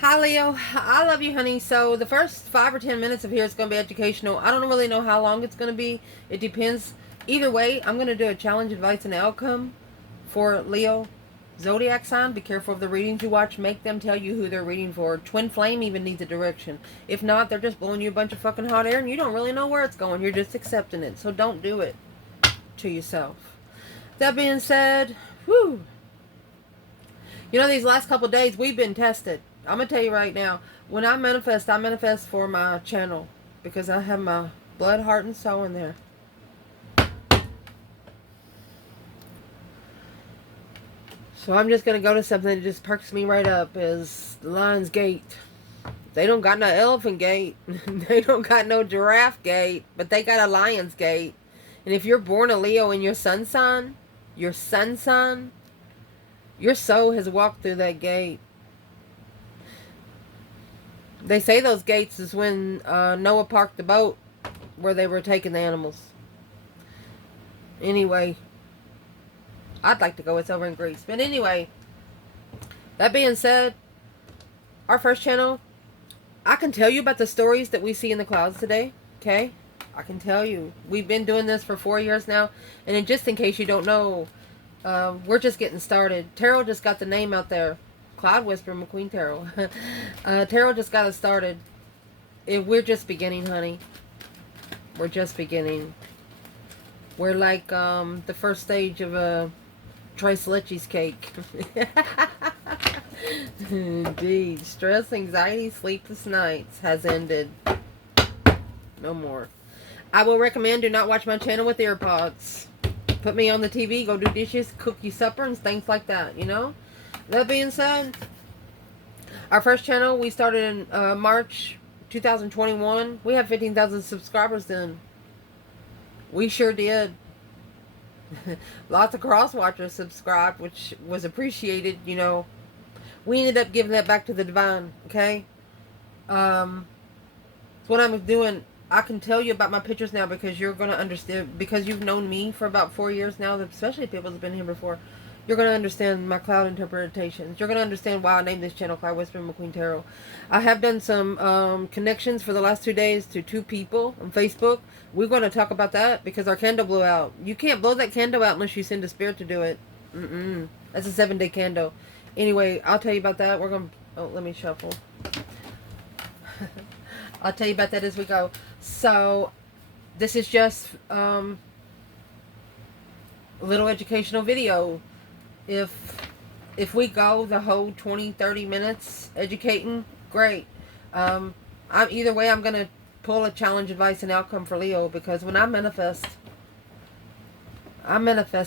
Hi Leo, I love you, honey. So the first 5 or 10 minutes of here is going to be educational. I don't really know how long it's going to be. It depends. Either way, I'm going to do a challenge, advice, and outcome for Leo zodiac sign. Be careful of the readings you watch. Make them tell you who they're reading for. Twin flame even needs a direction. If not, they're just blowing you a bunch of fucking hot air, and you don't really know where it's going. You're just accepting it. So don't do it to yourself. That being said, whew. You know, these last couple days we've been tested. I'm gonna tell you right now. When I manifest for my channel because I have my blood, heart, and soul in there. So I'm just gonna go to something that just perks me right up. Is the Lion's Gate. They don't got no elephant gate. They don't got no giraffe gate, but they got a lion's gate. And if you're born a Leo in your sun sign, your soul has walked through that gate. They say those gates is when Noah parked the boat where they were taking the animals. Anyway, I'd like to go. It's over in Greece. But anyway, that being said, our first channel, I can tell you about the stories that we see in the clouds today. Okay? I can tell you. We've been doing this for 4 years now. And just in case you don't know, we're just getting started. Tarot just got the name out there. Cloud Wysper, McQueen Tarot. Tarot just got us started. We're just beginning, honey. We're just beginning. We're like the first stage of a Tres Leches cake. Indeed. Stress, anxiety, sleepless nights has ended. No more. I will recommend do not watch my channel with earpods. Put me on the TV, go do dishes, cook you supper, and things like that, you know? That being said, our first channel, we started in March 2021. We have 15,000 subscribers then. We sure did. Lots of cross watchers subscribed, which was appreciated, you know. We ended up giving that back to the divine, okay? So what I'm doing, I can tell you about my pictures now because you're going to understand, because you've known me for about 4 years now, especially people that's been here before. You're going to understand my cloud interpretations. You're going to understand why I named this channel Cloud Whisper McQueen Tarot. I have done some connections for the last 2 days to 2 people on Facebook. We're going to talk about that because our candle blew out. You can't blow that candle out unless you send a spirit to do it. That's a 7-day candle. Anyway, I'll tell you about that. We're going to... Oh, let me shuffle. I'll tell you about that as we go. So, this is just a little educational video. If we go the whole 20-30 minutes educating, great. Either way, I'm going to pull a challenge, advice, and outcome for Leo, because when I manifest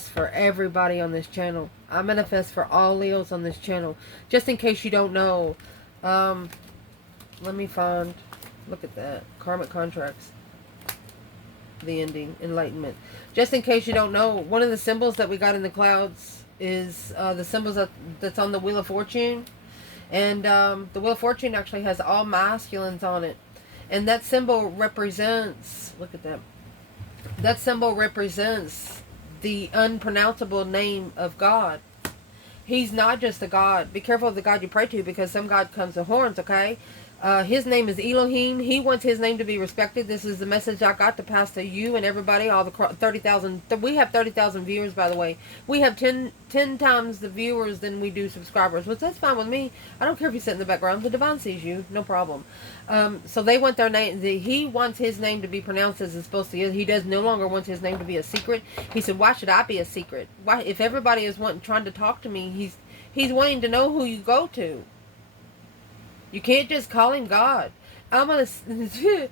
for everybody on this channel. I manifest for all Leos on this channel. Just in case you don't know, let me find, look at that, karmic contracts, the ending, enlightenment. Just in case you don't know, one of the symbols that we got in the clouds is the symbols that's on the Wheel of Fortune. And the Wheel of Fortune actually has all masculines on it. And that symbol represents, look at that, that symbol represents the unpronounceable name of God. He's not just a God. Be careful of the God you pray to, because some God comes with horns, okay? His name is Elohim. He wants his name to be respected. This is the message I got to pass to you and everybody, all the 30,000. We have 30,000 viewers, by the way. We have 10 times the viewers than we do subscribers, which that's fine with me. I don't care if you sit in the background. The divine sees you. No problem. So they want their name. He wants his name to be pronounced as it's supposed to. He does no longer want his name to be a secret. He said, why should I be a secret? Why, if everybody is trying to talk to me, he's wanting to know who you go to. You can't just call him God. I'm going to...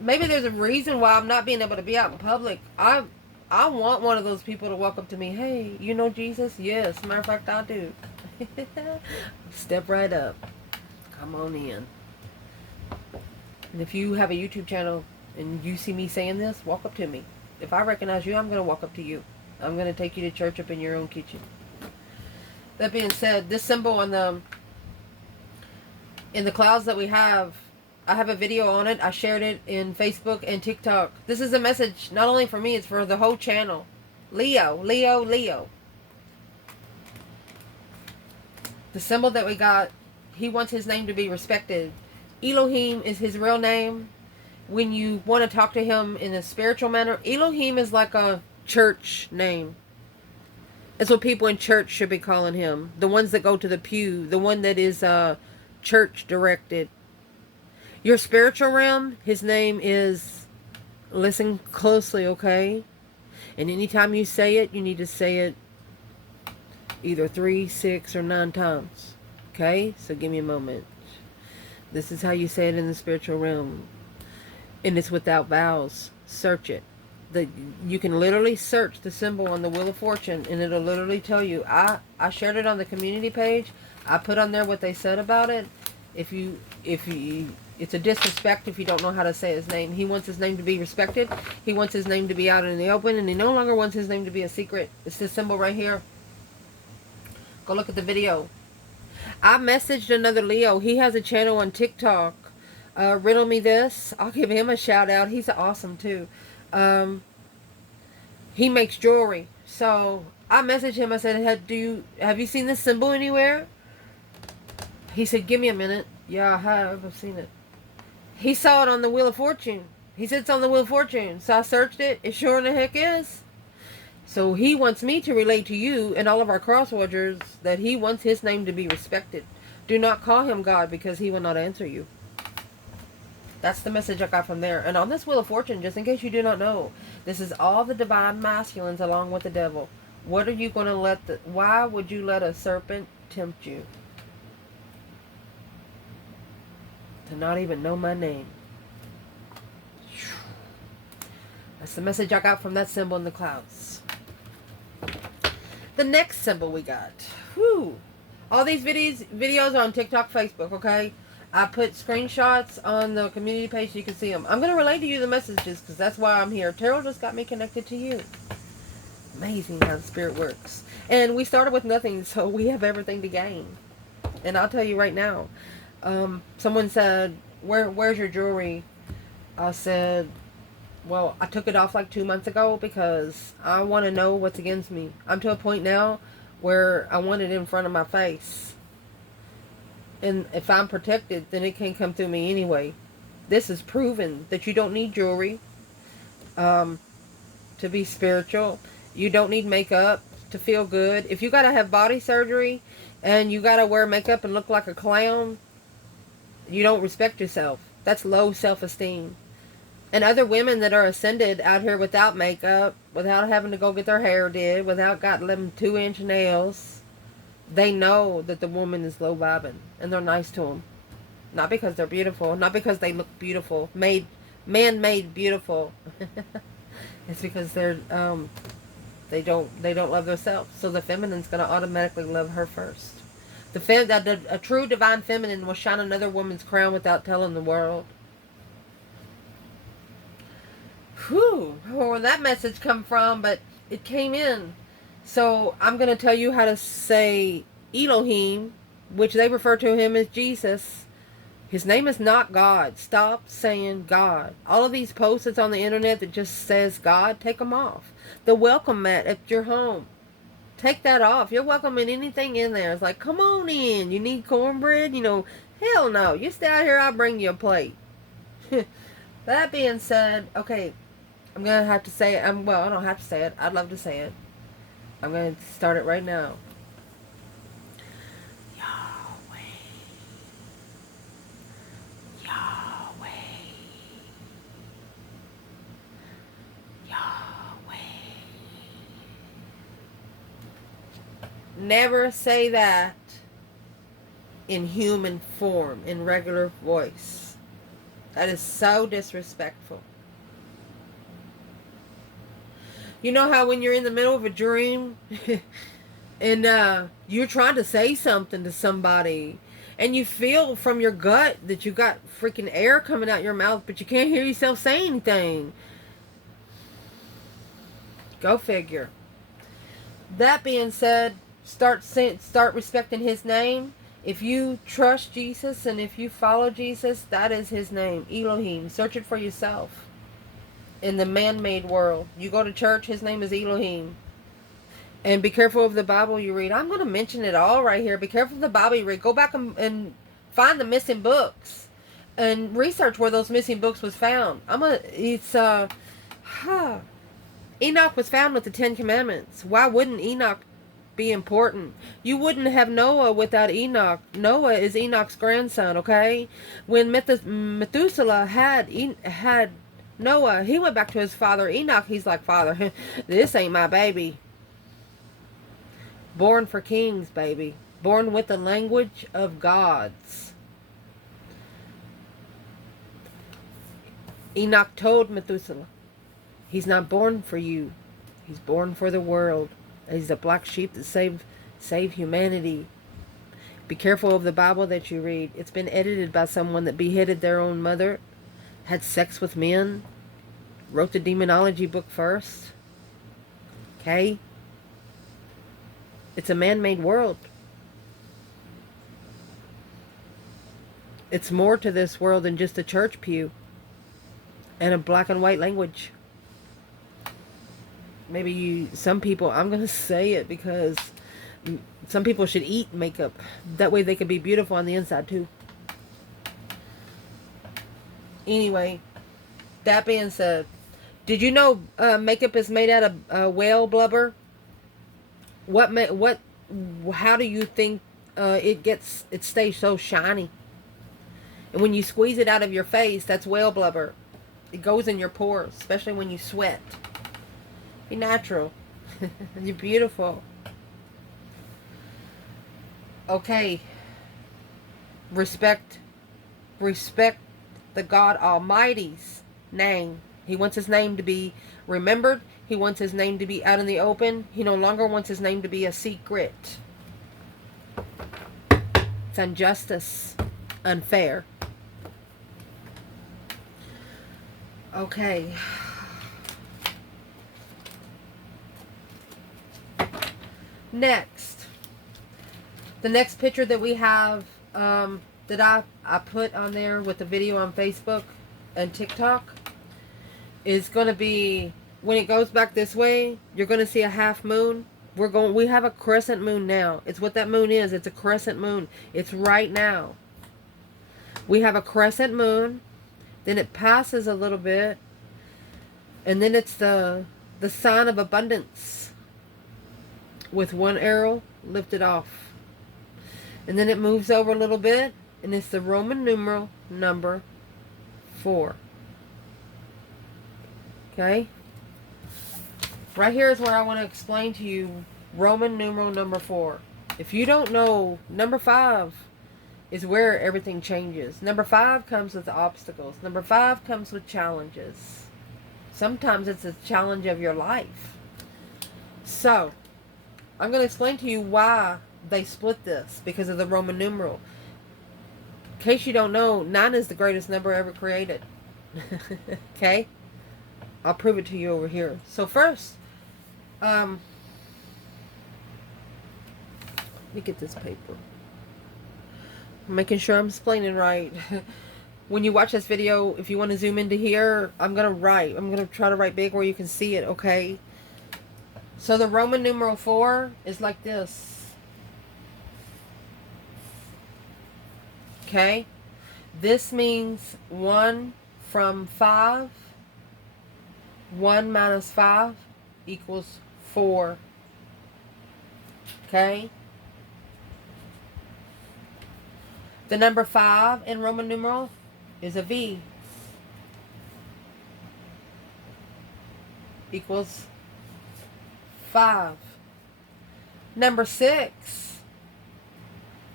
maybe there's a reason why I'm not being able to be out in public. I want one of those people to walk up to me. Hey, you know Jesus? Yes. Matter of fact, I do. Step right up. Come on in. And if you have a YouTube channel and you see me saying this, walk up to me. If I recognize you, I'm going to walk up to you. I'm going to take you to church up in your own kitchen. That being said, this symbol on the... in the clouds that we have, I have a video on it. I shared it in Facebook and TikTok. This is a message not only for me, it's for the whole channel. Leo, Leo, Leo. The symbol that we got He wants his name to be respected. Elohim is his real name. When you want to talk to him in a spiritual manner, Elohim is like a church name. It's what people in church should be calling him. The ones that go to the pew. The one that is church directed. Your spiritual realm, his name is, listen closely, okay? And anytime you say it, you need to say it either 3, 6, or 9 times. Okay? So give me a moment. This is how you say it in the spiritual realm. And it's without vowels. Search it. You can literally search the symbol on the Wheel of Fortune, and it'll literally tell you. I shared it on the community page. I put on there what they said about it. If you it's a disrespect if you don't know how to say his name. He wants his name to be respected. He wants his name to be out in the open, and he no longer wants his name to be a secret. It's this symbol right here. Go look at the video. I messaged another Leo. He has a channel on TikTok. Riddle Me This. I'll give him a shout out. He's awesome too. He makes jewelry. So I messaged him. I said, have you seen this symbol anywhere? He said, give me a minute. Yeah, I have. I've seen it. He saw it on the Wheel of Fortune. He said it's on the Wheel of Fortune. So I searched it. It sure in the heck is. So he wants me to relate to you and all of our crosswatchers that he wants his name to be respected. Do not call him God, because he will not answer you. That's the message I got from there. And on this Wheel of Fortune, just in case you do not know, this is all the divine masculines along with the devil. What are you going to why would you let a serpent tempt you? To not even know my name. That's the message I got from that symbol in the clouds. The next symbol we got. Whew. All these videos are on TikTok, Facebook, okay? I put screenshots on the community page so you can see them. I'm going to relay to you the messages because that's why I'm here. Tarot just got me connected to you. Amazing how the spirit works. And we started with nothing, so we have everything to gain. And I'll tell you right now. Someone said, where's your jewelry? I said, well, I took it off like 2 months ago because I want to know what's against me. I'm to a point now where I want it in front of my face. And if I'm protected, then it can't come through me anyway. This is proven that you don't need jewelry to be spiritual. You don't need makeup to feel good. If you got to have body surgery and you got to wear makeup and look like a clown, you don't respect yourself. That's low self-esteem. And other women that are ascended out here without makeup, without having to go get their hair did, without got them 2-inch nails, they know that the woman is low vibing, and they're nice to them. Not because they're beautiful, not because they look beautiful, man-made beautiful. It's because they're they don't love themselves. So the feminine's gonna automatically love her first. A true divine feminine will shine another woman's crown without telling the world. Whew, where that message come from, but it came in. So I'm going to tell you how to say Elohim, which they refer to him as Jesus. His name is not God. Stop saying God. All of these posts that's on the internet that just says God, take them off. The welcome mat at your home, take that off. You're welcoming anything in there. It's like, come on in. You need cornbread? Hell no. You stay out here, I'll bring you a plate. That being said, okay, I'm going to have to say it. Well, I don't have to say it. I'd love to say it. I'm going to start it right now. Yahweh. Yahweh. Yahweh. Never say that in human form, in regular voice. That is so disrespectful. You know how when you're in the middle of a dream and you're trying to say something to somebody and you feel from your gut that you got freaking air coming out your mouth, but you can't hear yourself say anything. Go figure. That being said, start respecting his name. If you trust Jesus and if you follow Jesus, that is his name, Elohim. Search it for yourself. In the man-made world, you go to church, his name is Elohim. And be careful of the Bible you read. I'm going to mention it all right here. Be careful of the Bible you read. Go back and find the missing books and research where those missing books was found. Enoch was found with the 10 Commandments. Why wouldn't Enoch be important? You wouldn't have Noah without Enoch. Noah is Enoch's grandson, okay? When Methuselah had Noah, he went back to his father Enoch. He's like, Father, this ain't my baby. Born for kings, baby. Born with the language of gods. Enoch told Methuselah, he's not born for you. He's born for the world. He's a black sheep that save humanity. Be careful of the Bible that you read. It's been edited by someone that beheaded their own mother, had sex with men, wrote the demonology book first. Okay? It's a man-made world. It's more to this world than just a church pew and a black and white language. Maybe some people, I'm going to say it because some people should eat makeup. That way they can be beautiful on the inside too. Anyway, that being said, did you know makeup is made out of whale blubber? How do you think it stays so shiny? And when you squeeze it out of your face, that's whale blubber. It goes in your pores, especially when you sweat. Be natural. You're beautiful. Okay. Respect the God Almighty's name. He wants his name to be remembered. He wants his name to be out in the open. He no longer wants his name to be a secret. It's injustice. Unfair. Okay. Next. The next picture that we have that I put on there with the video on Facebook and TikTok is going to be, when it goes back this way, you're going to see a half moon. We have a crescent moon now. It's what that moon is. It's a crescent moon. It's right now. We have a crescent moon. Then it passes a little bit. And then it's the sign of abundance. With one arrow lifted off. And then it moves over a little bit. And it's the Roman numeral number 4. Okay? Right here is where I want to explain to you Roman numeral number 4. If you don't know, number 5 is where everything changes. Number 5 comes with obstacles. Number 5 comes with challenges. Sometimes it's a challenge of your life. So, I'm going to explain to you why they split this. Because of the Roman numeral. In case you don't know, 9 is the greatest number ever created. Okay? I'll prove it to you over here. So first, let me get this paper. I'm making sure I'm explaining right. When you watch this video, if you want to zoom into here, I'm going to write. I'm going to try to write big where you can see it, okay? So the Roman numeral 4 is like this. Okay? This means 1 from 5. 1 minus 5 equals 4. Okay? The number 5 in Roman numeral is a V. Equals 5. Number 6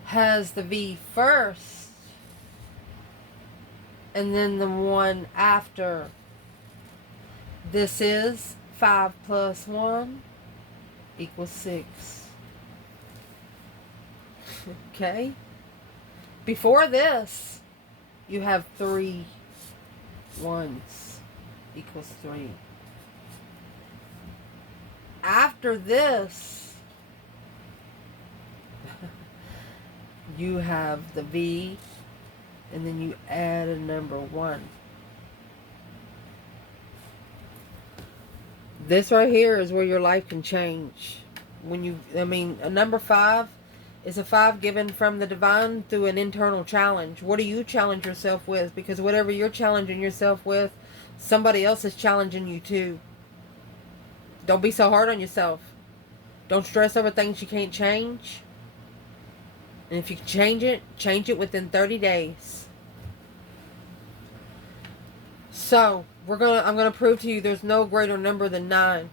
has the V first. And then the 1 after. This is 5 plus 1 equals 6. Okay? Before this, you have 3 ones equals 3. After this, you have the V, and then you add a number 1. This right here is where your life can change. A number 5 is a 5 given from the divine through an internal challenge. What do you challenge yourself with? Because whatever you're challenging yourself with, somebody else is challenging you too. Don't be so hard on yourself. Don't stress over things you can't change. And if you can change it within 30 days. So, I'm gonna prove to you there's no greater number than 9.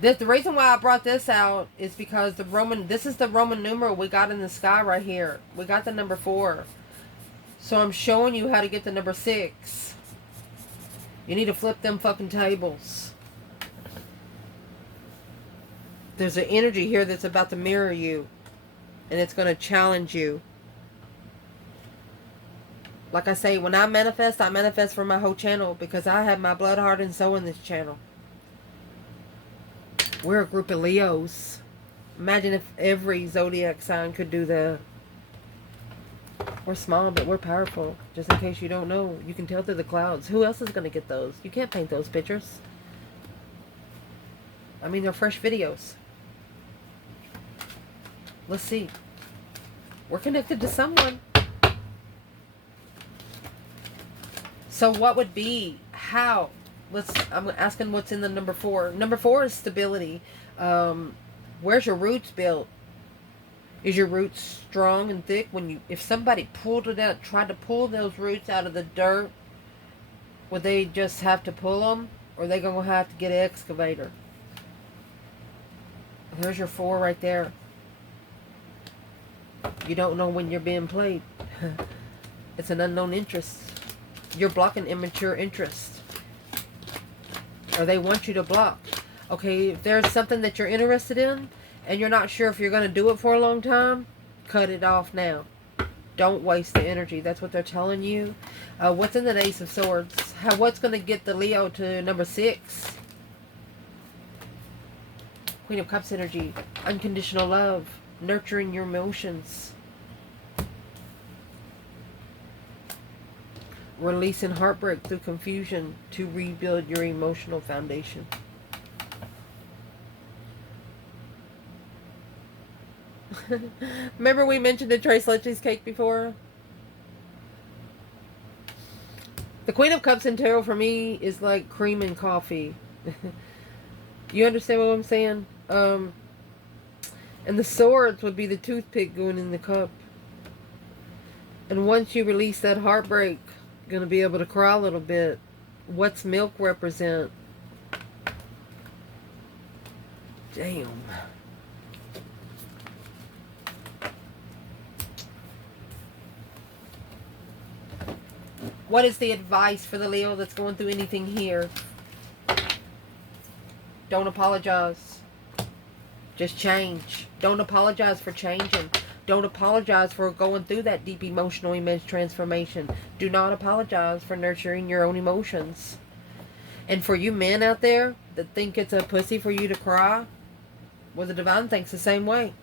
The reason why I brought this out is because this is the Roman numeral we got in the sky right here. We got the number 4. So I'm showing you how to get the number 6. You need to flip them fucking tables. There's an energy here that's about to mirror you. And it's going to challenge you. Like I say, when I manifest for my whole channel. Because I have my blood, heart, and soul in this channel. We're a group of Leos. Imagine if every zodiac sign could do that. We're small, but we're powerful. Just in case you don't know. You can tell through the clouds. Who else is going to get those? You can't paint those pictures. I mean, they're fresh videos. Let's see. We're connected to someone. So what would be? How? I'm asking what's in the number 4. Number 4 is stability. Where's your roots built? Is your roots strong and thick? If somebody pulled it out, tried to pull those roots out of the dirt, would they just have to pull them? Or are they going to have to get an excavator? There's your 4 right there. You don't know when you're being played. It's an unknown interest. You're blocking immature interest. Or they want you to block. Okay, if there's something that you're interested in and you're not sure if you're going to do it for a long time, cut it off now. Don't waste the energy. That's what they're telling you. What's in the Ace of Swords? What's going to get the Leo to number 6? Queen of Cups energy. Unconditional love. Nurturing your emotions. Releasing heartbreak through confusion to rebuild your emotional foundation. Remember we mentioned the Tres Leches cake before? The Queen of Cups in tarot for me is like cream and coffee. You understand what I'm saying? And the swords would be the toothpick going in the cup. And once you release that heartbreak, you're going to be able to cry a little bit. What's milk represent? Damn. What is the advice for the Leo that's going through anything here? Don't apologize. Just change. Don't apologize for changing. Don't apologize for going through that deep emotional immense transformation. Do not apologize for nurturing your own emotions. And for you men out there that think it's a pussy for you to cry, well, the divine thinks the same way.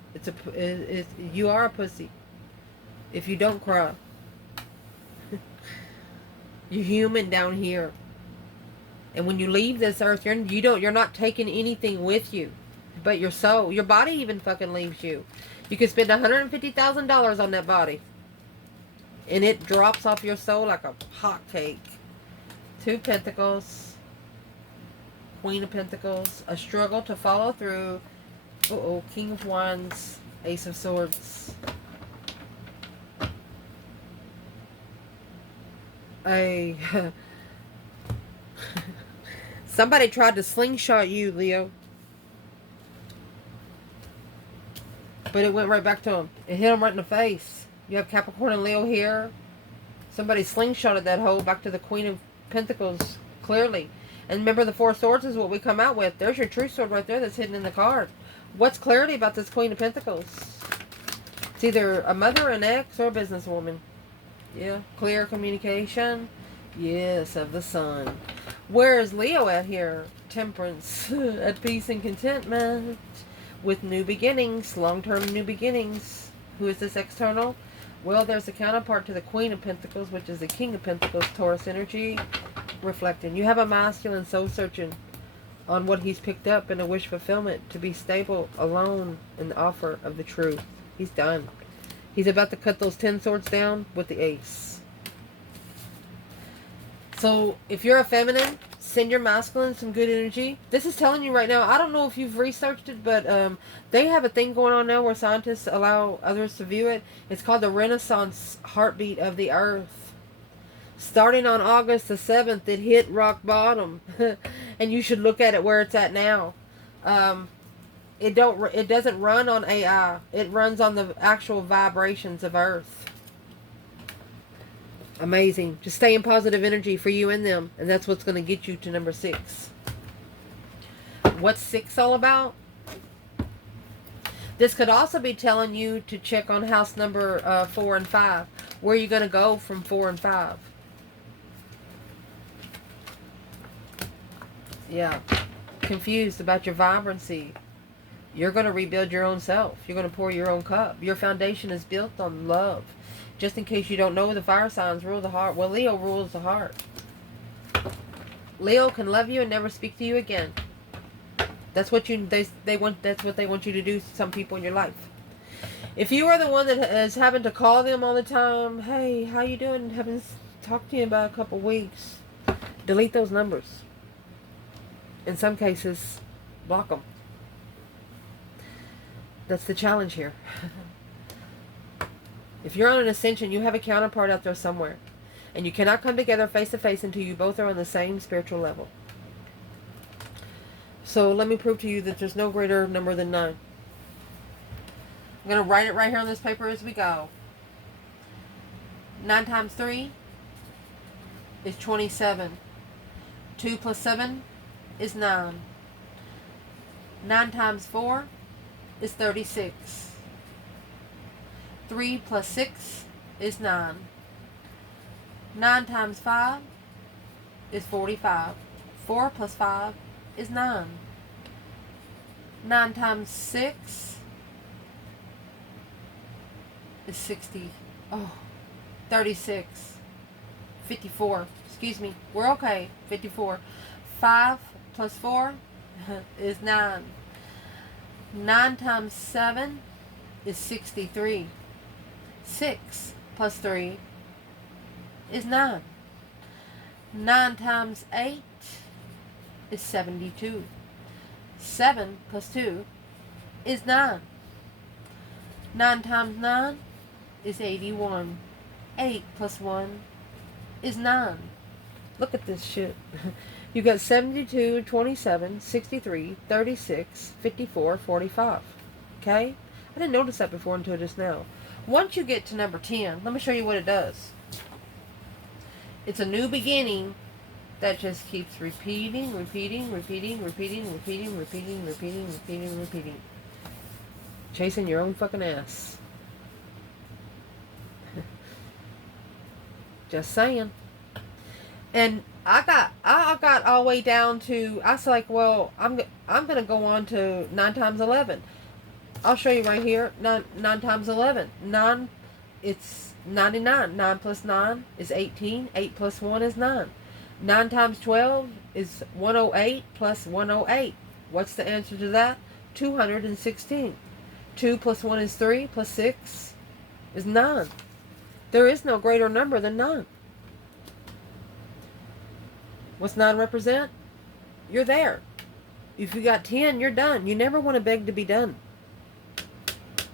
You are a pussy if you don't cry. You're human down here. And when you leave this earth, you're not taking anything with you. But your soul, your body even fucking leaves you. You could spend $150,000 on that body. And it drops off your soul like a hot cake. 2 Pentacles. Queen of Pentacles. A struggle to follow through. Uh-oh. King of Wands. Ace of Swords. Somebody tried to slingshot you, Leo. But it went right back to him. It hit him right in the face. You have Capricorn and Leo here. Somebody slingshotted that hole back to the Queen of Pentacles, clearly. And remember, the 4 Swords is what we come out with. There's your true sword right there that's hidden in the card. What's clarity about this Queen of Pentacles? It's either a mother, an ex, or a businesswoman. Yeah, clear communication. Yes, of the sun. Where is Leo at here? Temperance. At peace and contentment. With new beginnings, long-term new beginnings. Who is this external? Well, there's a counterpart to the Queen of Pentacles, which is the King of Pentacles, Taurus energy, reflecting. You have a masculine soul searching. on what he's picked up in a wish fulfillment, to be stable alone in the offer of the truth. He's done. He's about to cut those 10 swords down with the ace. So if you're a feminine, send your masculine some good energy. This is telling you right now, I don't know if you've researched it, but they have a thing going on now where scientists allow others to view it. It's called the Renaissance heartbeat of the earth. Starting on August the 7th, it hit rock bottom. And you should look at it where it's at now. It doesn't run on AI. It runs on the actual vibrations of Earth. Amazing. Just stay in positive energy for you and them. And that's what's going to get you to number 6. What's 6 all about? This could also be telling you to check on house number 4 and 5. Where are you going to go from 4 and 5? Yeah. Confused about your vibrancy. You're going to rebuild your own self. You're going to pour your own cup. Your foundation is built on love. Just in case you don't know, the fire signs rule the heart. Well, Leo rules the heart. Leo can love you and never speak to you again. That's what they want. That's what they want you to do to some people in your life. If you are the one that is having to call them all the time, hey, how you doing? Haven't talked to you in about a couple weeks. Delete those numbers. In some cases, block them. That's the challenge here. If you're on an ascension, you have a counterpart out there somewhere. And you cannot come together face to face until you both are on the same spiritual level. So let me prove to you that there's no greater number than 9. I'm going to write it right here on this paper as we go. 9 times 3 is 27. 2 plus 7 is 9. 9 times 4 is 36. 3 plus 6 is 9. 9 times 5 is 45. 4 plus 5 is 9. 9 times 6 is 60. Oh, 36. 54. Excuse me. We're okay. 54. 5 plus 4 is 9. 9 times 7 is 63. 6 plus 3 is 9. 9 times 8 is 72. 7 plus 2 is 9. 9 times 9 is 81. 8 plus 1 is 9. Look at this shit. You got 72, 27, 63, 36, 54, 45. Okay? I didn't notice that before until just now. Once you get to number 10, let me show you what it does. It's a new beginning that just keeps repeating. Chasing your own fucking ass. Just saying. And I got all the way down to, I was like, well, I'm going to go on to 9 times 11. I'll show you right here. 9 times 11. 9, it's 99. 9 plus 9 is 18. 8 plus 1 is 9. 9 times 12 is 108 plus 108. What's the answer to that? 216. 2 plus 1 is 3 plus 6 is 9. There is no greater number than 9. What's 9 represent? You're there. If you got 10, you're done. You never want to beg to be done.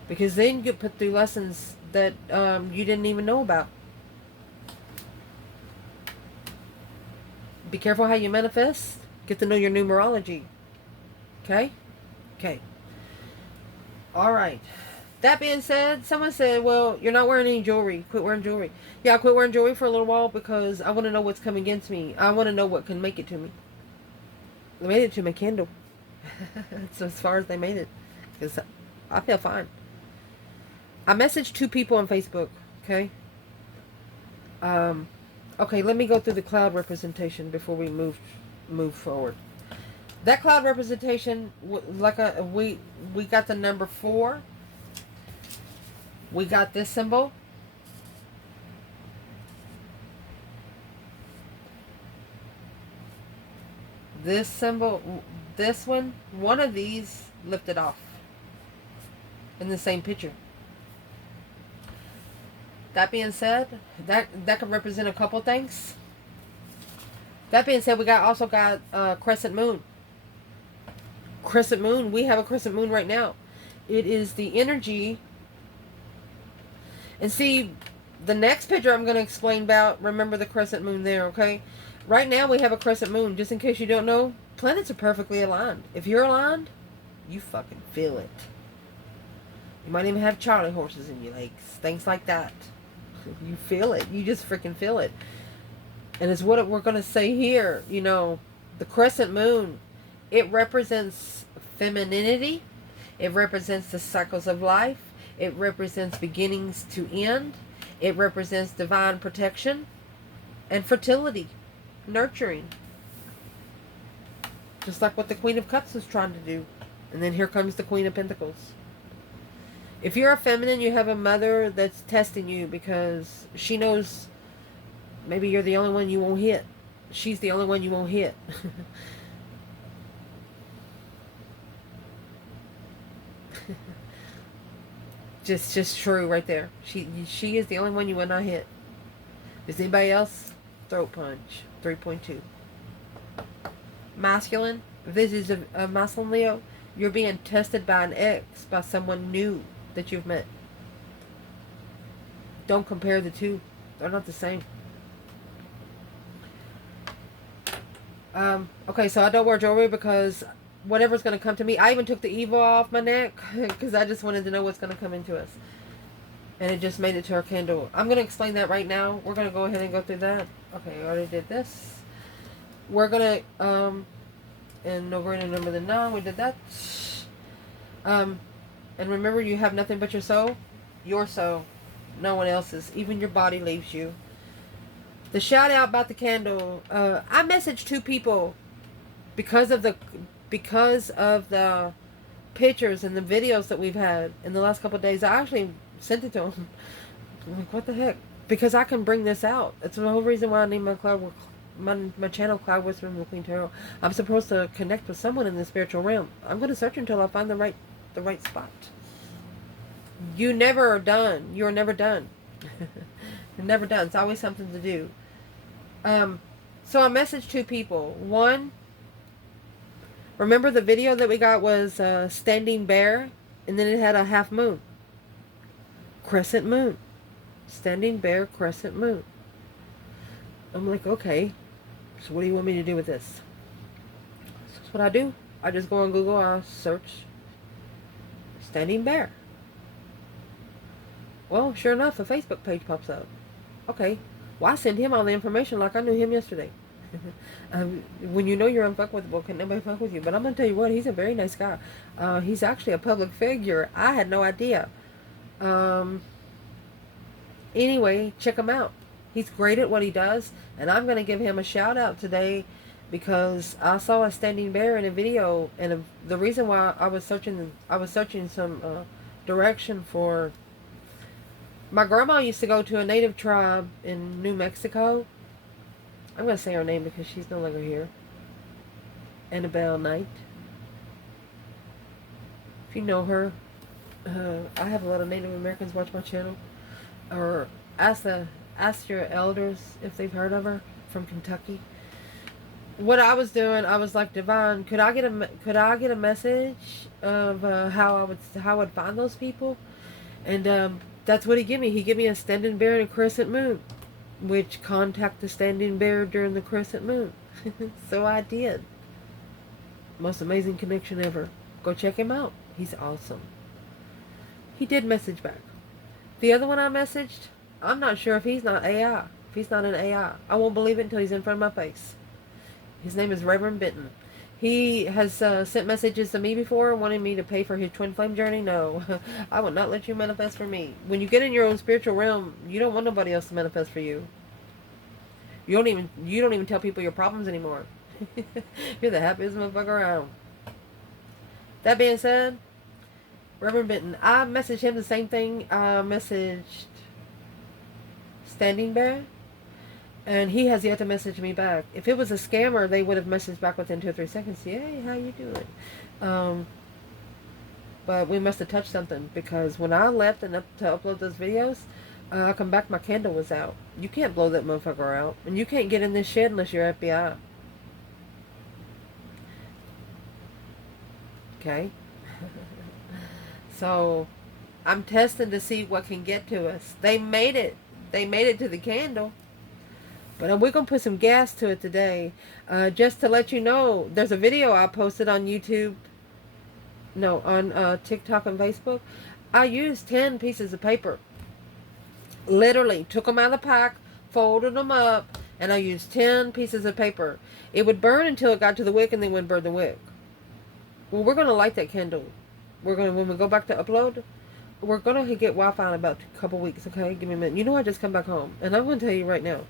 Because then you get put through lessons that you didn't even know about. Be careful how you manifest. Get to know your numerology. Okay? Okay. Alright. That being said, someone said, well, you're not wearing any jewelry. Quit wearing jewelry. Yeah, I quit wearing jewelry for a little while because I want to know what's coming against me. I want to know what can make it to me. They made it to my candle. That's as far as they made it. Because I feel fine. I messaged 2 people on Facebook. Okay? Okay, let me go through the cloud representation before we move forward. That cloud representation, we got the number 4. We got this symbol. This symbol, This one of these lifted off in the same picture. That being said, that can represent a couple things. That being said, we also got crescent moon. Crescent moon. We have a crescent moon right now. It is the energy. And see, the next picture I'm going to explain about, remember the crescent moon there, okay? Right now we have a crescent moon. Just in case you don't know, planets are perfectly aligned. If you're aligned, you fucking feel it. You might even have Charlie horses in your legs. Things like that. You feel it. You just freaking feel it. And it's what we're going to say here. You know, the crescent moon, it represents femininity. It represents the cycles of life. It represents beginnings to end. It represents divine protection and fertility, nurturing. Just like what the Queen of Cups was trying to do. And then here comes the Queen of Pentacles. If you're a feminine, you have a mother that's testing you because she knows maybe you're the only one you won't hit. She's the only one you won't hit. just true right there. She is the only one you will not hit. Is anybody else? Throat punch. 3.2. Masculine. If this is a masculine Leo, you're being tested by an ex, by someone new that you've met. Don't compare the two. They're not the same. Okay, so I don't wear jewelry because whatever's going to come to me. I even took the evil off my neck because I just wanted to know what's going to come into us. And it just made it to our candle. I'm going to explain that right now. We're going to go ahead and go through that. Okay, I already did this. We're going to, and no greater number than 9. We did that. And remember, you have nothing but your soul. Your soul. No one else's. Even your body leaves you. The shout out about the candle. I messaged 2 people because of the pictures and the videos that we've had in the last couple of days. I actually sent it to them. I'm like, what the heck? Because I can bring this out. It's the whole reason why I need my channel Cloud Whisper McQueen Tarot. I'm supposed to connect with someone in the spiritual realm. I'm going to search until I find the right spot. You never are done. You're never done. You're never done. It's always something to do. So I messaged 2 people. One, remember the video that we got was Standing Bear, and then it had a half moon. Crescent moon. Standing Bear, crescent moon. I'm like, okay, so what do you want me to do with this? That's what I do. I just go on Google, I search Standing Bear. Well, sure enough, a Facebook page pops up. Okay, well, I sent him all the information like I knew him yesterday. When you know you're unfuckwithable, can nobody fuck with you? But I'm going to tell you what, he's a very nice guy. He's actually a public figure. I had no idea. Anyway, check him out. He's great at what he does, and I'm going to give him a shout out today because I saw a standing bear in a video, and the reason why I was searching some direction for. My grandma used to go to a native tribe in New Mexico. I'm going to say her name because she's no longer here. Annabelle Knight. If you know her, I have a lot of Native Americans watch my channel. Or ask your elders if they've heard of her, from Kentucky. What I was doing, I was like, Divine, could I get a message of how I would find those people? And that's what he gave me. He gave me a standing bear and a crescent moon, which contact the standing bear during the crescent moon. So I did. Most amazing connection ever. Go check him out. He's awesome. He did message back. The other one I messaged, I'm not sure if he's not AI. If he's not an AI, I won't believe it until he's in front of my face. His name is Reverend Benton. He has sent messages to me before, wanting me to pay for his twin flame journey. No, I will not let you manifest for me. When you get in your own spiritual realm, you don't want nobody else to manifest for you. You don't even tell people your problems anymore. You're the happiest motherfucker around. That being said, Reverend Benton, I messaged him the same thing I messaged Standing Bear. And he has yet to message me back. If it was a scammer, they would have messaged back within 2 or 3 seconds. Hey, how you doing? But we must have touched something, because when I left and to upload those videos, I come back, my candle was out. You can't blow that motherfucker out. And you can't get in this shed unless you're FBI. Okay? So, I'm testing to see what can get to us. They made it. They made it to the candle. But we're going to put some gas to it today. Just to let you know, there's a video I posted on YouTube. No, on TikTok and Facebook. I used 10 pieces of paper. Literally took them out of the pack, folded them up, and I used 10 pieces of paper. It would burn until it got to the wick, and then would burn the wick. Well, we're going to light that candle. We're going to, when we go back to upload, we're going to get Wi-Fi in about a couple weeks, okay? Give me a minute. You know I just come back home, and I'm going to tell you right now.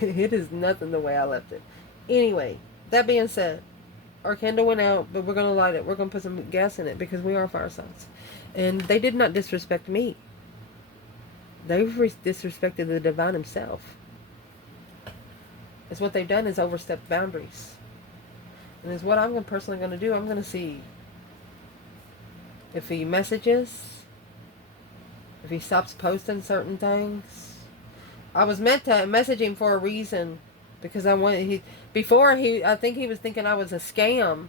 It is nothing the way I left it. Anyway, that being said, our candle went out, but we're going to light it. We're going to put some gas in it, because we are fire signs. And they did not disrespect me. They disrespected the divine himself. It's what they've done is overstepped boundaries. And it's what I'm personally going to do. I'm going to see if he messages, if he stops posting certain things. I was meant to message him for a reason, because I think he was thinking I was a scam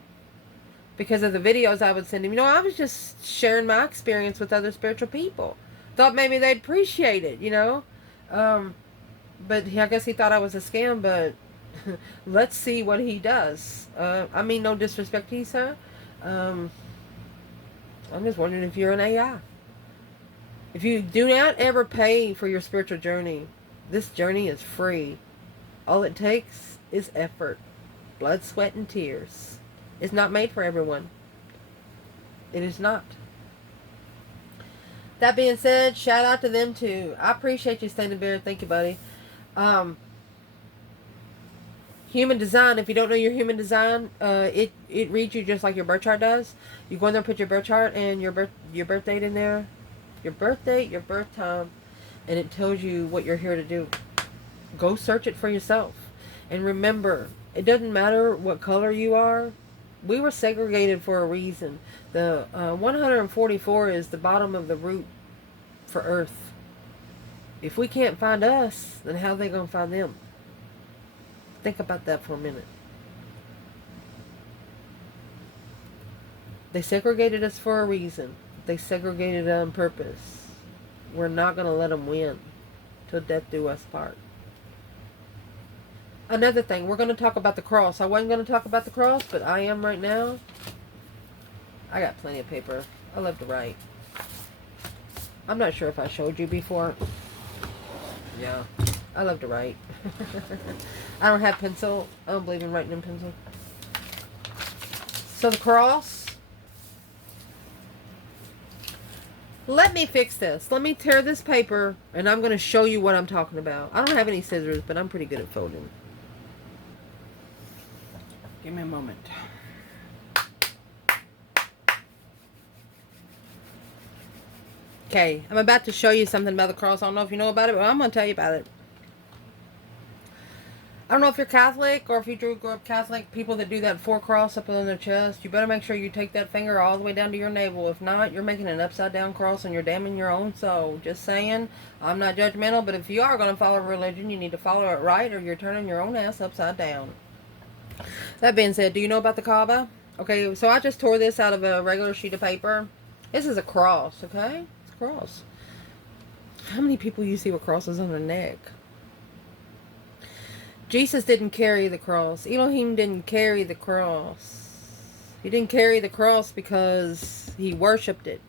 because of the videos I would send him. You know, I was just sharing my experience with other spiritual people. Thought maybe they'd appreciate it, you know. But I guess he thought I was a scam, but let's see what he does. I mean, no disrespect to you, sir. I'm just wondering if you're an AI. If you do not ever pay for your spiritual journey, this journey is free. All it takes is effort, blood, sweat, and tears. It's not made for everyone. It is not. That being said, shout out to them too. I appreciate you, Standing Bear. Thank you, buddy. Human design. If you don't know your human design, it reads you just like your birth chart does. You go in there, put your birth chart and your birth date in there, your birth date, your birth time, and it tells you what you're here to do. Go search it for yourself, and remember, it doesn't matter what color you are. We were segregated for a reason. The 144 is the bottom of the root for Earth. If we can't find us, then how are they going to find them? Think about that for a minute. They segregated us for a reason. They segregated on purpose. We're not going to let them win till death do us part. Another thing, we're going to talk about the cross. I wasn't going to talk about the cross, but I am right now. I got plenty of paper. I love to write. I'm not sure if I showed you before. Yeah, I love to write. I don't have pencil. I don't believe in writing in pencil. So the cross. Let me fix this. Let me tear this paper, and I'm going to show you what I'm talking about. I don't have any scissors, but I'm pretty good at folding. Give me a moment. Okay, I'm about to show you something about the cross. I don't know if you know about it, but I'm going to tell you about it. I don't know if you're Catholic or if you grew up Catholic. People that do that 4 cross up on their chest, you better make sure you take that finger all the way down to your navel. If not, you're making an upside down cross and you're damning your own soul. Just saying. I'm not judgmental, but if you are going to follow a religion, you need to follow it right, or you're turning your own ass upside down. That being said, do you know about the Kabba? Okay, so I just tore this out of a regular sheet of paper. This is a cross, okay? It's a cross. How many people you see with crosses on their neck? Jesus didn't carry the cross. Elohim didn't carry the cross. He didn't carry the cross because he worshipped it.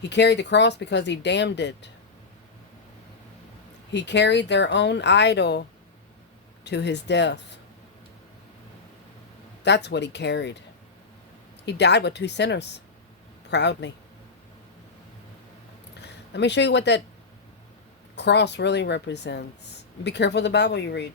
He carried the cross because he damned it. He carried their own idol to his death. That's what he carried. He died with 2 sinners. Proudly. Let me show you what that cross really represents. Be careful of the Bible you read.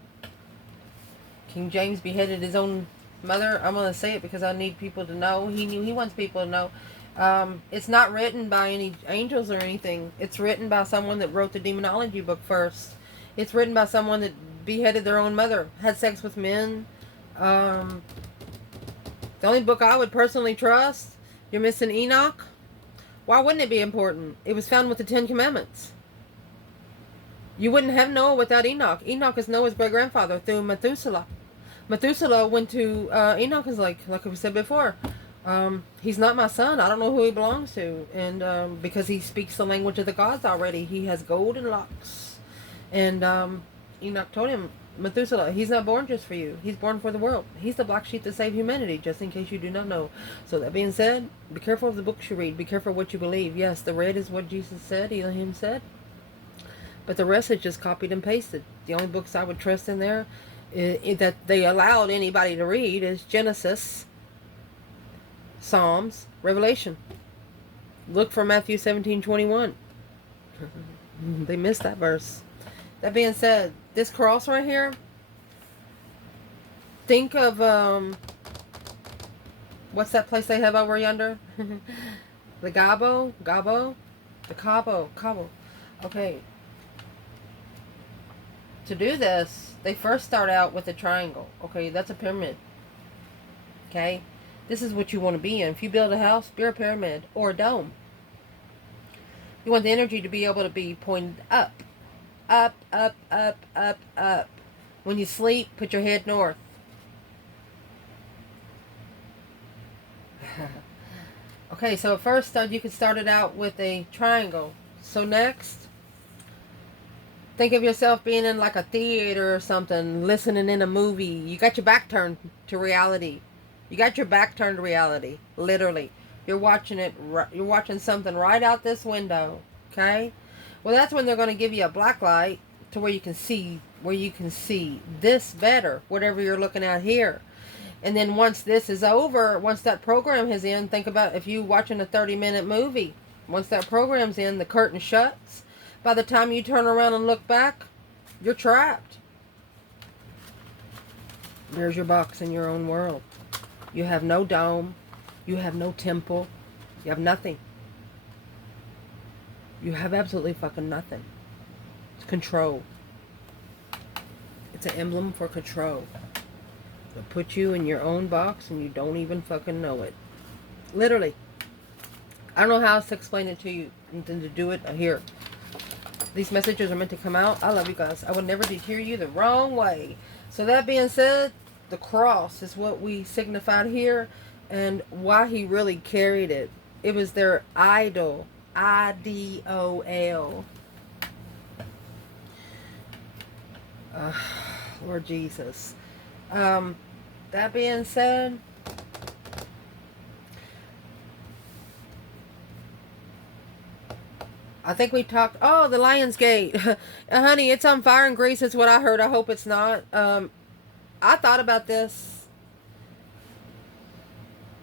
King James beheaded his own mother. I'm going to say it because I need people to know. He wants people to know. It's not written by any angels or anything. It's written by someone that wrote the demonology book first. It's written by someone that beheaded their own mother, had sex with men. Um, the only book I would personally trust, you're missing Enoch. Why wouldn't it be important? It was found with the Ten Commandments. You wouldn't have Noah without Enoch. Enoch is Noah's great grandfather through Methuselah. Methuselah went to Enoch is like we said before. He's not my son. I don't know who he belongs to, and because he speaks the language of the gods already, he has golden locks. And Enoch told him, Methuselah, he's not born just for you. He's born for the world. He's the black sheep to save humanity, just in case you do not know. So that being said, be careful of the books you read. Be careful what you believe. Yes, the red is what Jesus said, Elohim said. But the rest is just copied and pasted. The only books I would trust in there that they allowed anybody to read is Genesis, Psalms, Revelation. Look for Matthew 17:21. They missed that verse. That being said, this cross right here, think of, what's that place they have over yonder? The Gabo? The Cabo. Okay. To do this, they first start out with a triangle. Okay, that's a pyramid. Okay? This is what you want to be in. If you build a house, be a pyramid or a dome. You want the energy to be able to be pointed up. Up, up, up, up, up. When you sleep, put your head north. Okay, so at first you could start it out with a triangle. So next, think of yourself being in like a theater or something, listening in a movie. You got your back turned to reality. You got your back turned to reality, literally. You're watching it. You're watching something right out this window. Okay. Well, that's when they're going to give you a black light to where you can see this better, whatever you're looking at here. And then once this is over, once that program is in, think about if you're watching a 30-minute movie. Once that program's in, the curtain shuts. By the time you turn around and look back, you're trapped. There's your box in your own world. You have no dome. You have no temple. You have nothing. You have absolutely fucking nothing. It's control. It's an emblem for control. It'll put you in your own box and you don't even fucking know it. Literally. I don't know how else to explain it to you than to do it here. These messages are meant to come out. I love you guys. I would never deter you the wrong way. So that being said, the cross is what we signified here and why he really carried it. It was their idol. I-D-O-L. Lord Jesus. That being said, I think we talked. Oh, the Lion's Gate. Honey, it's on fire in Greece. Is what I heard. I hope it's not. I thought about this,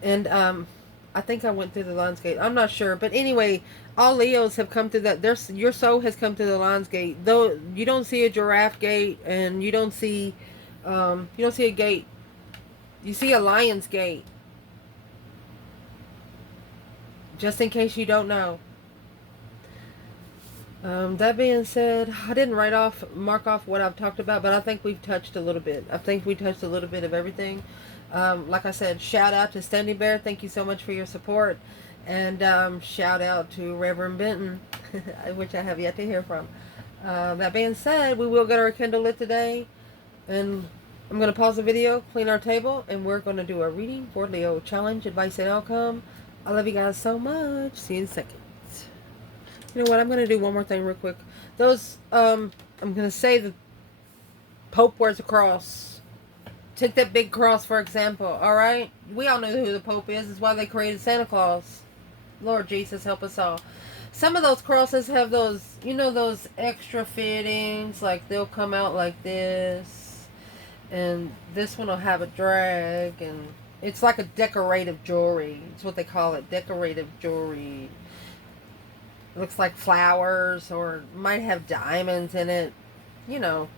and I think I went through the Lion's Gate. I'm not sure, but anyway, all Leos have come through that. Your soul has come through the Lion's Gate. Though you don't see a giraffe gate, and you don't see a gate. You see a Lion's Gate. Just in case you don't know. That being said, I didn't mark off what I've talked about, but I think we've touched a little bit. I think we touched a little bit of everything. Like I said, shout out to Standing Bear. Thank you so much for your support. And shout out to Reverend Benton, which I have yet to hear from. That being said, we will get our Kindle lit today. And I'm going to pause the video, clean our table, and we're going to do a reading for Leo challenge, advice, and outcome. I love you guys so much. See you in a second. You know what? I'm going to do one more thing real quick. I'm going to say the Pope wears a cross. Take that big cross, for example. All right? We all know who the Pope is. It's why they created Santa Claus. Lord Jesus, help us all. Some of those crosses have those, those extra fittings. Like, they'll come out like this. And this one will have a drag. And it's like a decorative jewelry. It's what they call it. Decorative jewelry. It looks like flowers or might have diamonds in it. But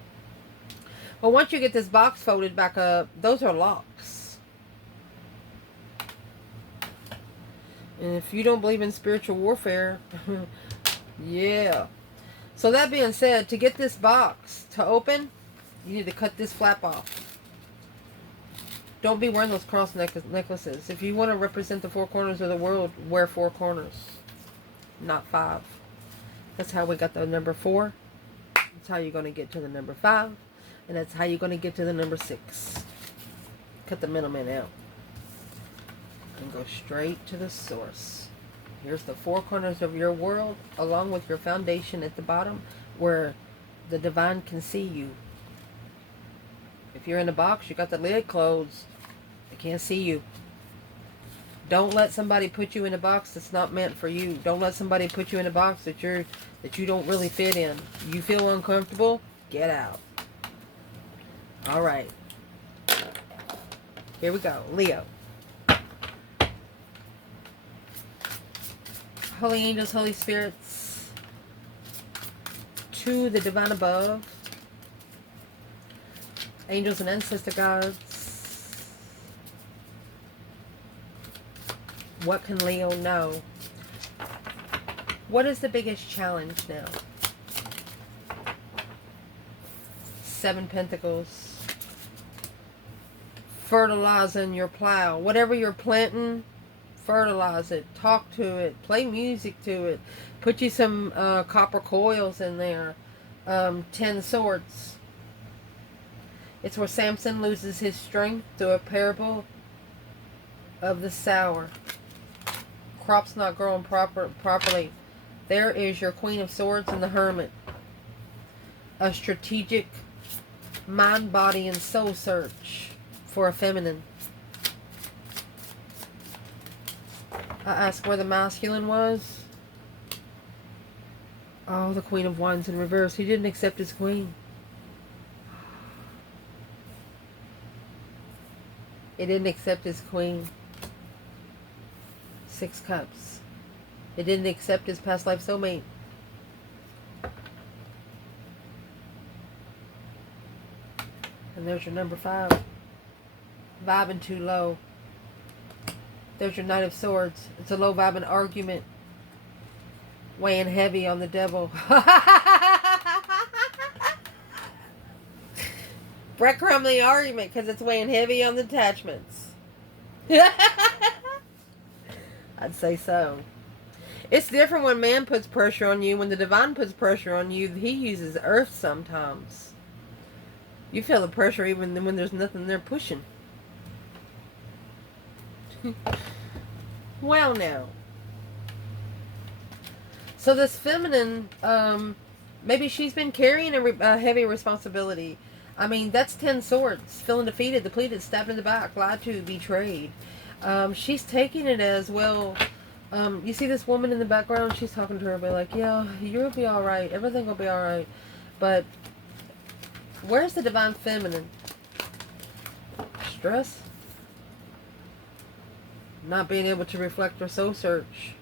once you get this box folded back up, those are locks. And if you don't believe in spiritual warfare, yeah. So that being said, to get this box to open, you need to cut this flap off. Don't be wearing those cross necklaces. If you want to represent the four corners of the world, wear four corners, not five. That's how we got the number 4. That's how you're going to get to the number 5. And that's how you're going to get to the number 6. Cut the middleman out. And go straight to the source. Here's the four corners of your world, along with your foundation at the bottom, where the divine can see you. If you're in a box, you got the lid closed. They can't see you. Don't let somebody put you in a box that's not meant for you. Don't let somebody put you in a box that you don't really fit in. You feel uncomfortable? Get out. All right. Here we go. Leo. Holy angels, holy spirits, to the divine above, angels and ancestor gods, what can Leo know? What is the biggest challenge now? 7 Pentacles. Fertilizing your plow. Whatever you're planting, fertilize it. Talk to it. Play music to it. Put you some copper coils in there. 10 Swords. It's where Samson loses his strength through a parable of the sower. Crops not growing properly. There is your Queen of Swords and the Hermit. A strategic mind, body, and soul search for a feminine. I asked where the masculine was. Oh, the Queen of Wands in reverse. He didn't accept his queen. He didn't accept his queen. 6 Cups. He didn't accept his past life soulmate. And there's your number 5. Vibing too low. There's your Knight of Swords. It's a low vibing argument. Weighing heavy on the devil. Breadcrumb the argument because it's weighing heavy on the attachments. I'd say so. It's different when man puts pressure on you. When the divine puts pressure on you, he uses earth sometimes. You feel the pressure even when there's nothing there pushing. Well, now. So this feminine, maybe she's been carrying a heavy responsibility. I mean, that's 10 Swords. Feeling defeated, depleted, stabbed in the back, lied to, betrayed. She's taking it as, well, you see this woman in the background? She's talking to her, but like, yeah, you'll be alright. Everything will be alright. But where's the divine feminine? Stress? Not being able to reflect or soul search.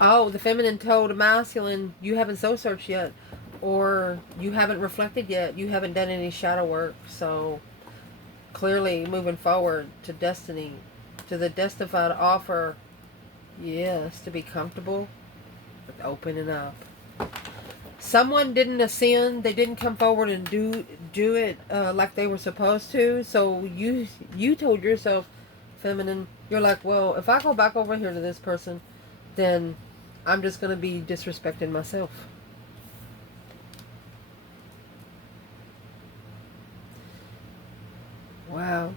Oh, the feminine told the masculine, you haven't soul searched yet. Or you haven't reflected yet. You haven't done any shadow work. So clearly moving forward to destiny. To the destified offer. Yes, to be comfortable with opening up. Someone didn't ascend. They didn't come forward and do it like they were supposed to. So you told yourself, feminine, you're like, well, if I go back over here to this person, then I'm just going to be disrespecting myself. Wow.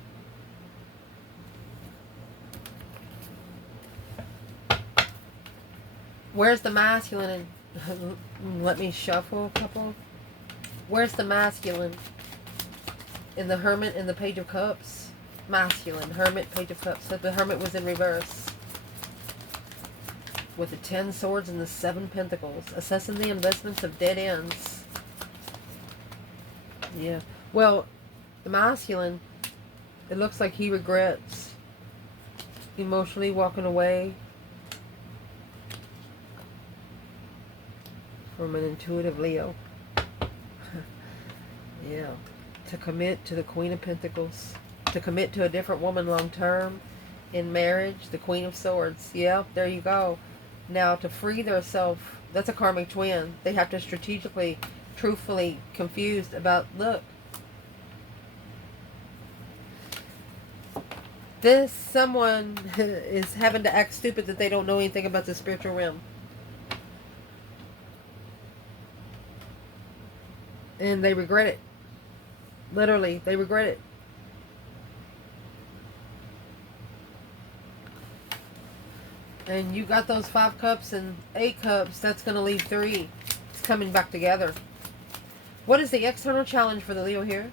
Where's the masculine? Let me shuffle a couple. Where's the masculine? In the Hermit and the Page of Cups. Masculine, Hermit, Page of Cups. So the Hermit was in reverse. With the 10 Swords and the 7 Pentacles. Assessing the investments of dead ends. Yeah. Well, the masculine, it looks like he regrets emotionally walking away from an intuitive Leo. Yeah. To commit to the Queen of Pentacles. To commit to a different woman long term. in marriage, the Queen of Swords. Yep, there you go. Now, to free themselves, that's a karmic twin. They have to strategically, truthfully, confused about, look, this someone is having to act stupid that they don't know anything about the spiritual realm. And they regret it. Literally, they regret it. And you got those 5 cups and 8 cups. That's going to leave 3. It's coming back together. What is the external challenge for the Leo here?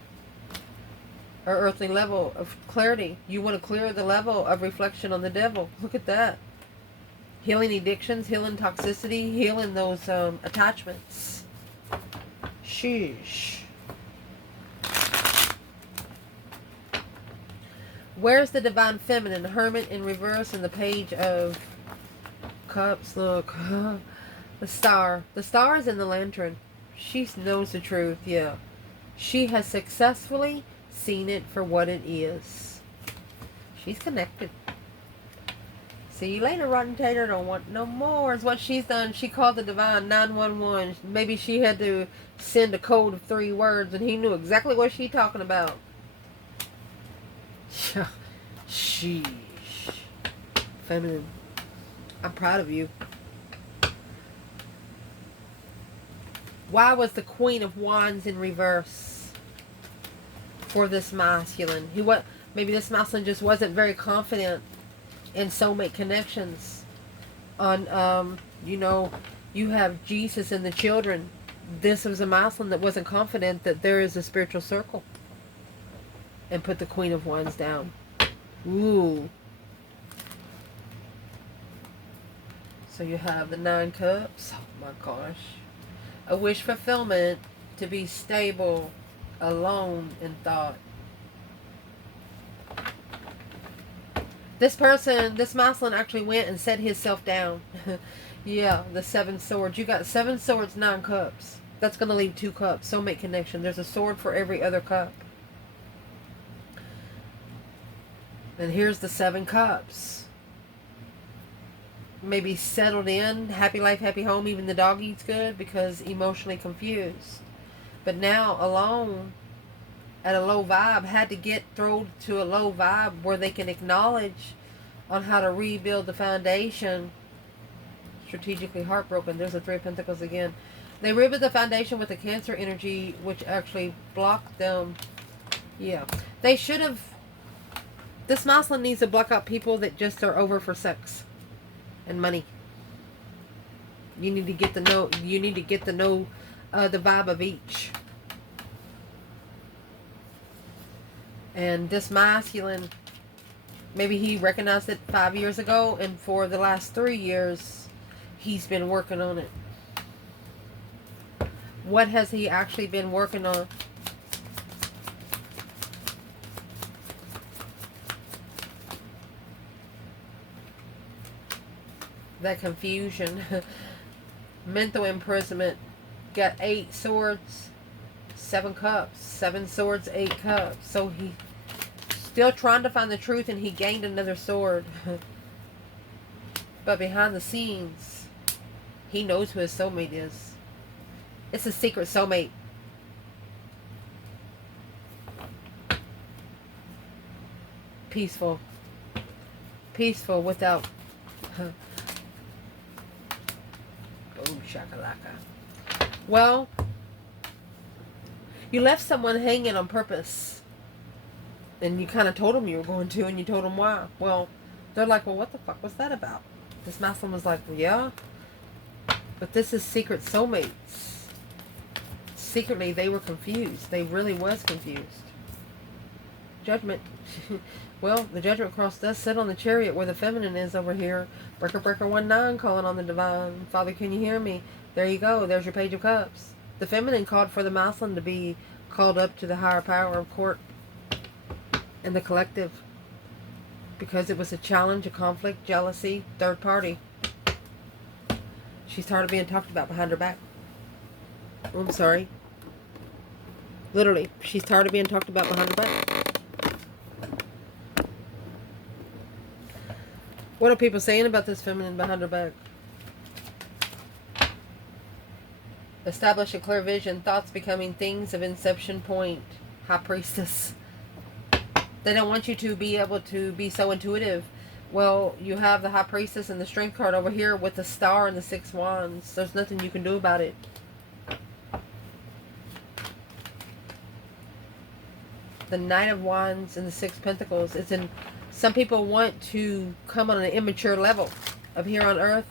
Or earthly level of clarity. You want to clear the level of reflection on the devil. Look at that. Healing addictions, healing toxicity, healing those attachments. Sheesh. Where's the divine feminine? Hermit in reverse in the Page of Cups. Look. The star. The star is in the lantern. She knows the truth. Yeah. She has successfully seen it for what it is. She's connected. See you later, Rotten Tater. Don't want no more. Is what she's done. She called the divine 911. Maybe she had to send a code of 3 words and he knew exactly what she's talking about. Sheesh. Feminine. I'm proud of you. Why was the Queen of Wands in reverse for this masculine? Maybe this masculine just wasn't very confident in soulmate connections. On you have Jesus and the children. This was a masculine that wasn't confident that there is a spiritual circle. And put the Queen of Wands down. Ooh. So you have the 9 cups. Oh my gosh. A wish fulfillment to be stable, alone in thought. This person, this masculine actually went and set himself down. Yeah, the 7 swords. You got 7 swords, 9 cups. That's going to leave 2 cups. Soulmate connection. There's a sword for every other cup. And here's the 7 cups. Maybe settled in, happy life, happy home. Even the dog eats good because emotionally confused. But now alone at a low vibe, had to get thrown to a low vibe where they can acknowledge on how to rebuild the foundation. Strategically heartbroken. There's a 3 of Pentacles again. They rebuild the foundation with the Cancer energy, which actually blocked them. Yeah. They should have... This masculine needs to block out people that just are over for sex and money. You need to get to know. You need to get to know the vibe of each. And this masculine, maybe he recognized it 5 years ago, and for the last 3 years, he's been working on it. What has he actually been working on? That confusion. Mental imprisonment. Got 8 swords, 7 cups. 7 swords, 8 cups. So he still trying to find the truth, and he gained another sword. But behind the scenes, he knows who his soulmate is. It's a secret soulmate. Peaceful. Peaceful without... Boom shakalaka. Well, you left someone hanging on purpose. And you kind of told them you were going to, and you told them why. Well, they're like, well, what the fuck was that about? This masculine was like, well, yeah. But this is secret soulmates. Secretly, they were confused. They really was confused. Judgment. Well, the judgment cross does sit on the chariot where the feminine is over here. Breaker, breaker, 1-9 calling on the divine. Father, can you hear me? There you go. There's your Page of Cups. The feminine called for the masculine to be called up to the higher power of court and the collective. Because it was a challenge, a conflict, jealousy, third party. She's tired of being talked about behind her back. Oh, I'm sorry. Literally, she's tired of being talked about behind her back. What are people saying about this feminine behind her back? Establish a clear vision. Thoughts becoming things of inception point. High priestess. They don't want you to be able to be so intuitive. Well, you have the High Priestess and the Strength card over here with the Star and the 6 Wands. There's nothing you can do about it. The Knight of Wands and the 6 Pentacles. It's in. Some people want to come on an immature level of here on Earth.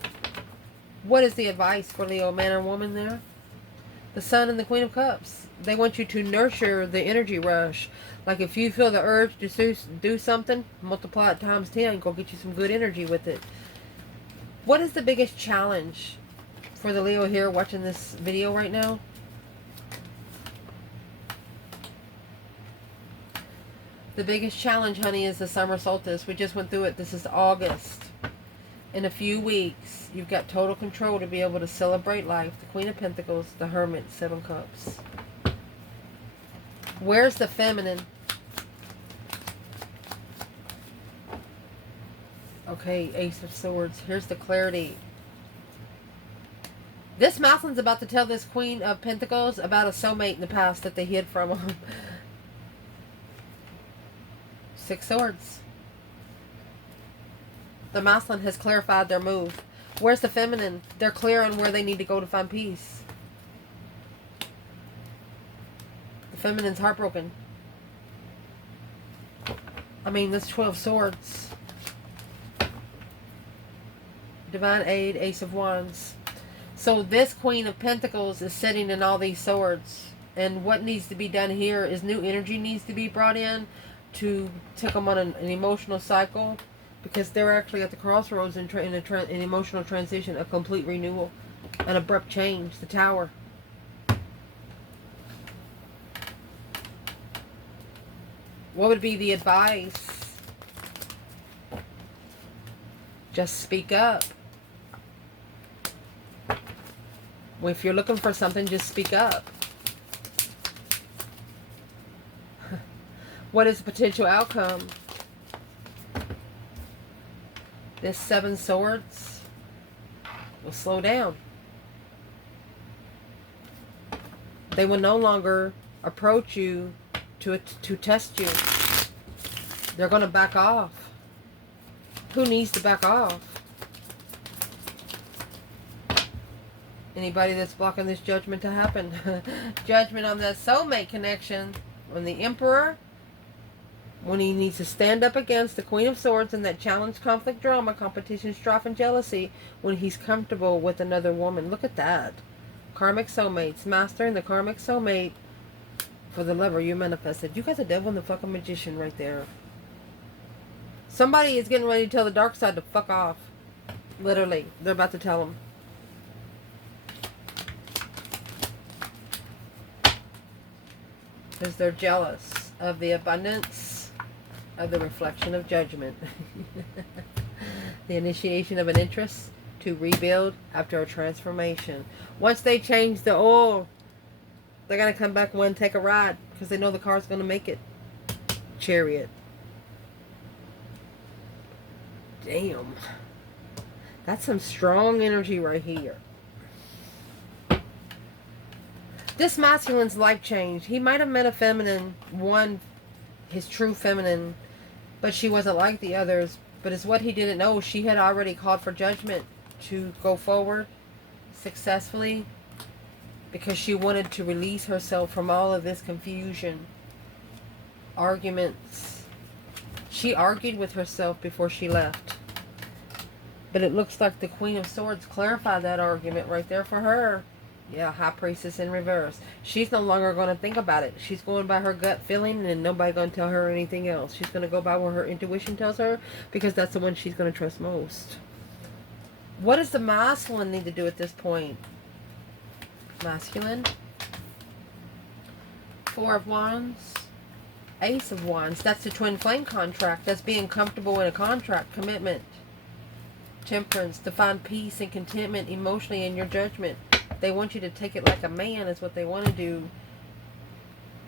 What is the advice for Leo, man or woman there? The Sun and the Queen of Cups. They want you to nurture the energy rush. Like if you feel the urge to do something, multiply it times 10. Go get you some good energy with it. What is the biggest challenge for the Leo here watching this video right now? The biggest challenge, honey, is the summer solstice. We just went through it. This is August. In a few weeks, you've got total control to be able to celebrate life. The Queen of Pentacles, the Hermit, 7 Cups. Where's the feminine? Okay, Ace of Swords. Here's the clarity. This Maslин's about to tell this Queen of Pentacles about a soulmate in the past that they hid from him. 6 Swords. The Maslin has clarified their move. Where's the feminine? They're clear on where they need to go to find peace. The feminine's heartbroken. I mean, this 12 Swords. Divine Aid, Ace of Wands. So this Queen of Pentacles is sitting in all these swords. And what needs to be done here is new energy needs to be brought in to take them on an emotional cycle. Because they're actually at the crossroads in an emotional transition, a complete renewal, an abrupt change. The Tower. What would be the advice? Just speak up. If you're looking for something, just speak up. What is the potential outcome? This 7 Swords will slow down. They will no longer approach you to test you. They're going to back off. Who needs to back off? Anybody that's blocking this judgment to happen. Judgment on that soulmate connection. When the Emperor, when he needs to stand up against the Queen of Swords and that challenge, conflict, drama, competition, strife, and jealousy, when he's comfortable with another woman. Look at that. Karmic soulmates. Mastering the karmic soulmate for the lover you manifested. You got the devil and the fucking magician right there. Somebody is getting ready to tell the dark side to fuck off. Literally. They're about to tell him. Because they're jealous of the abundance of the reflection of judgment. The initiation of an interest to rebuild after a transformation. Once they change the oil, they're going to come back and take a ride because they know the car's going to make it. Chariot. Damn. That's some strong energy right here. This masculine's life changed. He might have met a feminine, his true feminine, but she wasn't like the others. But it's what he didn't know. She had already called for judgment to go forward successfully because she wanted to release herself from all of this confusion, arguments. She argued with herself before she left. But it looks like the Queen of Swords clarified that argument right there for her. Yeah, High Priestess in reverse. She's no longer going to think about it. She's going by her gut feeling and nobody going to tell her anything else. She's going to go by what her intuition tells her because that's the one she's going to trust most. What does the masculine need to do at this point? Masculine. 4 of Wands. Ace of Wands. That's the twin flame contract. That's being comfortable in a contract. Commitment. Temperance. To find peace and contentment emotionally in your judgment. They want you to take it like a man is what they want to do.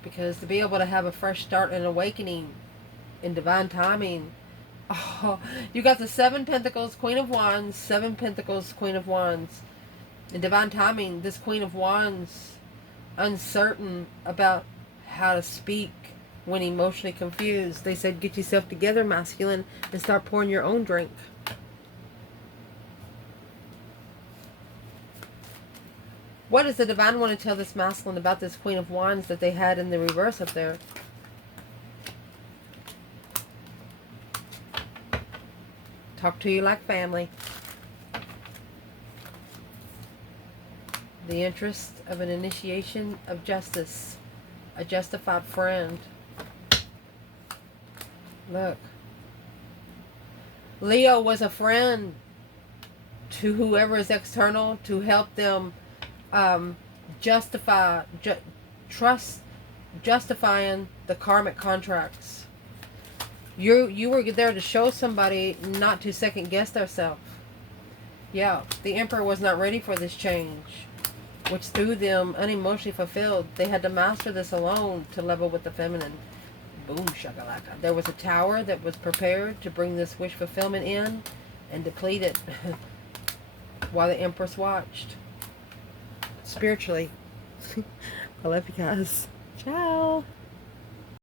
Because to be able to have a fresh start and awakening in divine timing, Oh, you got the Seven Pentacles, Queen of Wands, Seven Pentacles, Queen of Wands. In divine timing, this Queen of Wands, uncertain about how to speak when emotionally confused. They said, get yourself together, masculine, and start pouring your own drink. What does the divine want to tell this masculine about this Queen of Wands that they had in the reverse up there? Talk to you like family. The interest of an initiation of justice. A justified friend. Look. Leo was a friend to whoever is external to help them justifying the karmic contracts. You were there to show somebody not to second guess themselves. Yeah, the Emperor was not ready for this change, which threw them unemotionally fulfilled. They had to master this alone to level with the feminine. Boom shakalaka. There was a tower that was prepared to bring this wish fulfillment in and deplete it while the Empress watched. Spiritually. I love you guys. Ciao.